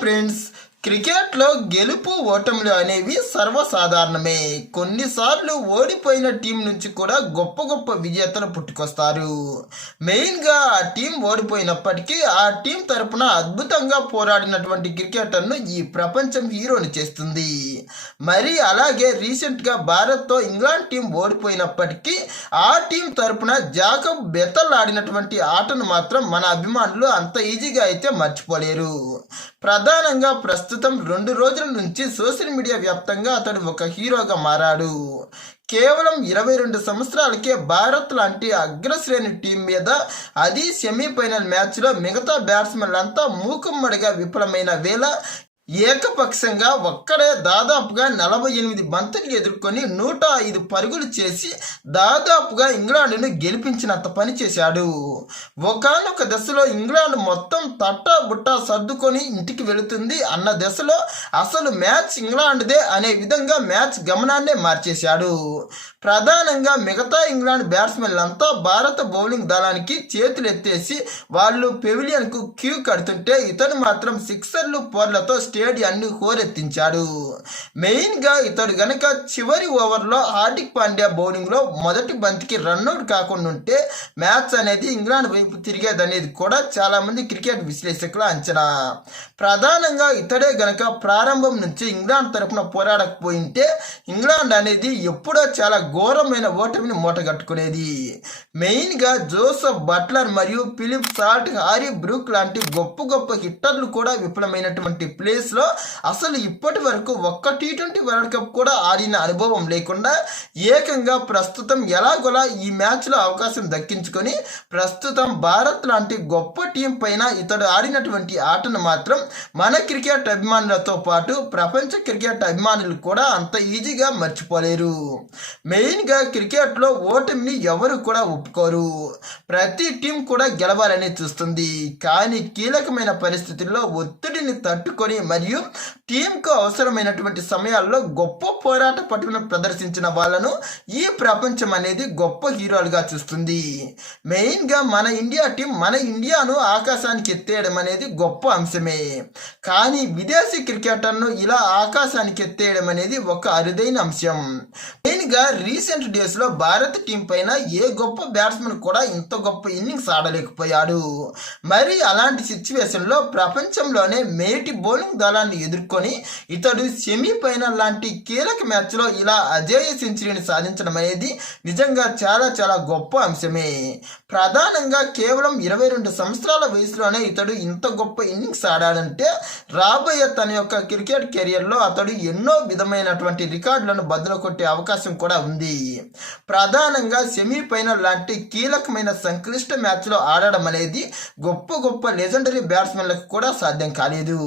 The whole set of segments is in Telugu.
ఫ్రెండ్స్, క్రికెట్లో గెలుపు ఓటములు అనేవి సర్వసాధారణమే. కొన్నిసార్లు ఓడిపోయిన టీం నుంచి కూడా గొప్ప గొప్ప విజేతలు పుట్టుకొస్తారు. మెయిన్గా ఆ టీం ఓడిపోయినప్పటికీ ఆ టీం తరపున అద్భుతంగా పోరాడినటువంటి క్రికెటర్ను ఈ ప్రపంచం హీరోని చేస్తుంది. మరి అలాగే రీసెంట్గా భారత్తో ఇంగ్లాండ్ టీం ఓడిపోయినప్పటికీ ఆ టీం తరపున జాకబ్ బెతల్ ఆడినటువంటి ఆటను మాత్రం మన అభిమానులు అంత ఈజీగా అయితే మర్చిపోలేరు. ప్రధానంగా ప్రస్తుతం 2 రోజుల నుంచి సోషల్ మీడియా వ్యాప్తంగా అతడు ఒక హీరోగా మారాడు. కేవలం 22 సంవత్సరాలకే భారత్ లాంటి అగ్రశ్రేణి టీం మీద, అది సెమీఫైనల్ మ్యాచ్లో మిగతా బ్యాట్స్మెన్లంతా మూకుమ్మడిగా విఫలమైన వేళ ఏకపక్షంగా ఒక్కడే దాదాపుగా 48 బంతులు ఎదుర్కొని 105 పరుగులు చేసి దాదాపుగా ఇంగ్లాండ్ను గెలిపించినంత పని చేశాడు. ఒకానొక దశలో ఇంగ్లాండ్ మొత్తం తట్టా బుట్టా సర్దుకొని ఇంటికి వెళుతుంది అన్న దశలో అసలు మ్యాచ్ ఇంగ్లాండ్దే అనే విధంగా మ్యాచ్ గమనాన్నే మార్చేశాడు. ప్రధానంగా మిగతా ఇంగ్లాండ్ బ్యాట్స్మెన్లంతా భారత బౌలింగ్ దళానికి చేతులెత్తేసి వాళ్ళు పెవిలియన్కు క్యూ కడుతుంటే ఇతను మాత్రం సిక్సర్లు పోర్లతో స్టేడియాన్ని హోరెత్తించాడు. మెయిన్గా ఇతడు గనక చివరి ఓవర్లో హార్దిక్ పాండ్యా బౌలింగ్లో మొదటి బంతికి రన్అట్ కాకుండా ఉంటే మ్యాచ్ అనేది ఇంగ్లాండ్ వైపు తిరిగేదనేది కూడా చాలామంది క్రికెట్ విశ్లేషకుల అంచనా. ప్రధానంగా ఇతడే గనక ప్రారంభం నుంచి ఇంగ్లాండ్ తరఫున పోరాడకపోయింటే ఇంగ్లాండ్ అనేది ఎప్పుడో చాలా ఘోరమైన ఓటమిని మూటగట్టుకునేది. మెయిన్గా జోసెఫ్ బట్లర్ మరియు ఫిలిప్ సాల్ట్, హారీ బ్రూక్ లాంటి గొప్ప గొప్ప హిట్టర్లు కూడా విఫలమైనటువంటి ప్లేస్లో అసలు ఇప్పటి వరకు ఒక్క T20 వరల్డ్ కప్ కూడా ఆడిన అనుభవం లేకుండా ఏకంగా ప్రస్తుతం ఎలాగోలా ఈ మ్యాచ్లో అవకాశం దక్కించుకొని ప్రస్తుతం భారత్ లాంటి గొప్ప టీం పైన ఇతడు ఆడినటువంటి ఆటను మాత్రం మన క్రికెట్ అభిమానులతో పాటు ప్రపంచ క్రికెట్ అభిమానులు కూడా అంత ఈజీగా మర్చిపోలేరు. మెయిన్గా క్రికెట్లో ఓటమిని ఎవరు కూడా ఒప్పుకోరు. ప్రతి టీం కూడా గెలవాలని చూస్తుంది. కానీ కీలకమైన పరిస్థితుల్లో ఒత్తిడిని తట్టుకొని మరియు టీంకు అవసరమైనటువంటి సమయాల్లో గొప్ప పోరాట పట్టును ప్రదర్శించిన వాళ్ళను ఈ ప్రపంచం అనేది గొప్ప హీరోలుగా చూస్తుంది. మెయిన్గా మన ఇండియా టీం మన ఇండియాను ఆకాశానికి ఎత్తేయడం అనేది గొప్ప అంశమే. కానీ విదేశీ క్రికెటర్ను ఇలా ఆకాశానికి ఎత్తేయడం అనేది ఒక అరుదైన అంశం. మెయిన్గా రీసెంట్ డేస్లో భారత్ టీం పైన ఏ గొప్ప బ్యాట్స్మెన్ కూడా ఇంత గొప్ప ఇన్నింగ్స్ ఆడలేకపోయాడు. మరి అలాంటి సిచ్యువేషన్లో ప్రపంచంలోనే మేటి బౌలింగ్ దళాన్ని ఎదుర్కొని ఇతడు సెమీఫైనల్ లాంటి కీలక మ్యాచ్లో ఇలా అజేయ సెంచరీని సాధించడం అనేది నిజంగా చాలా చాలా గొప్ప అంశమే. ప్రధానంగా కేవలం 22 సంవత్సరాల వయసులోనే ఇతడు ఇంత గొప్ప ఇన్నింగ్స్ ఆడాడంటే రాబోయే తన యొక్క క్రికెట్ కెరియర్లో అతడు ఎన్నో విధమైనటువంటి రికార్డులను బదులు కొట్టే అవకాశం కూడా ఉంది. ప్రధానంగా సెమీఫైనల్ లాంటి కీలకమైన సంక్లిష్ట మ్యాచ్లో ఆడడం అనేది గొప్ప గొప్ప లెజెండరీ బ్యాట్స్మెన్లకు కూడా సాధ్యం కాలేదు.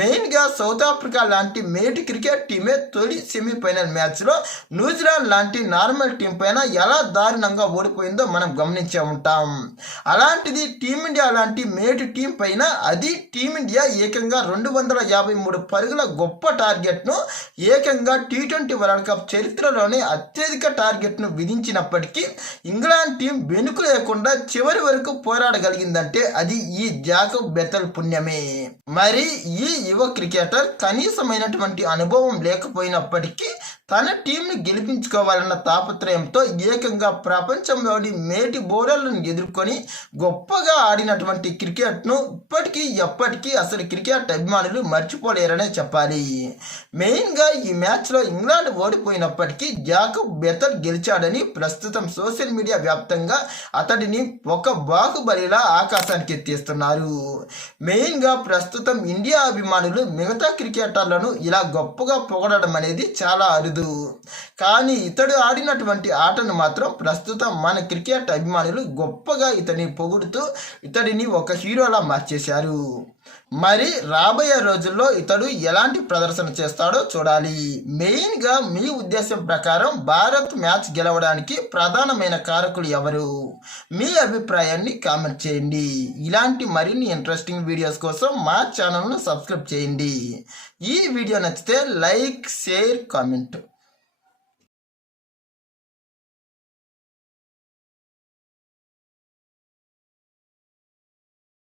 మెయిన్గా సౌత్ ఆఫ్రికా లాంటి మేటి క్రికెట్ టీమే తొలి సెమీఫైనల్ మ్యాచ్లో న్యూజిలాండ్ లాంటి నార్మల్ టీం పైన ఎలా దారుణంగా ఓడిపోయిందో మనం గమనించే ఉంటాం. అలాంటిది టీమిండియా లాంటి మేటి టీం పైన, అది టీమిండియా ఏకంగా 253 పరుగుల గొప్ప టార్గెట్ను ఏకంగా T20 వరల్డ్ కప్ చరిత్రలోనే అత్యధిక టార్గెట్ను విధించినప్పటికీ ఇంగ్లాండ్ టీం వెనుక లేకుండా చివరి వరకు పోరాడగలిగిందంటే అది ఈ జాకబ్ బెతల్ పుణ్యమే. మరి ఈ యువ క్రికెటర్ కనీసమైనటువంటి అనుభవం లేకపోయినప్పటికీ తన టీంను గెలిపించుకోవాలన్న తాపత్రయంతో ఏకంగా ప్రపంచంలోని మేటి బౌలర్లను ఎదుర్కొని గొప్పగా ఆడినటువంటి క్రికెట్ను ఇప్పటికీ ఎప్పటికీ అసలు క్రికెట్ అభిమానులు మర్చిపోలేరనే చెప్పాలి. మెయిన్గా ఈ మ్యాచ్లో ఇంగ్లాండ్ ఓడిపోయినప్పటికీ జాకబ్ బెతల్ గెలిచాడని ప్రస్తుతం సోషల్ మీడియా వ్యాప్తంగా అతడిని ఒక బాహుబలిలా ఆకాశానికి ఎత్తేస్తున్నారు. మెయిన్గా ప్రస్తుతం ఇండియా అభిమానులు మిగతా క్రికెటర్లను ఇలా గొప్పగా పొగడడం అనేది చాలా అరుదు. కానీ ఇతడు ఆడినటువంటి ఆటను మాత్రం ప్రస్తుతం మన క్రికెట్ అభిమానులు గొప్పగా ఇతని పొగుడుతూ ఇతడిని ఒక హీరోలా మార్చేశారు. మరి రాబోయే రోజుల్లో ఇతడు ఎలాంటి ప్రదర్శన చేస్తాడో చూడాలి. మెయిన్గా మీ ఉద్దేశం ప్రకారం భారత్ మ్యాచ్ గెలవడానికి ప్రధానమైన కారకులు ఎవరు? మీ అభిప్రాయాన్ని కామెంట్ చేయండి. ఇలాంటి మరిన్ని ఇంట్రెస్టింగ్ వీడియోస్ కోసం మా ఛానల్ను సబ్స్క్రైబ్ చేయండి. ఈ వీడియో నచ్చితే లైక్, షేర్, కామెంట్.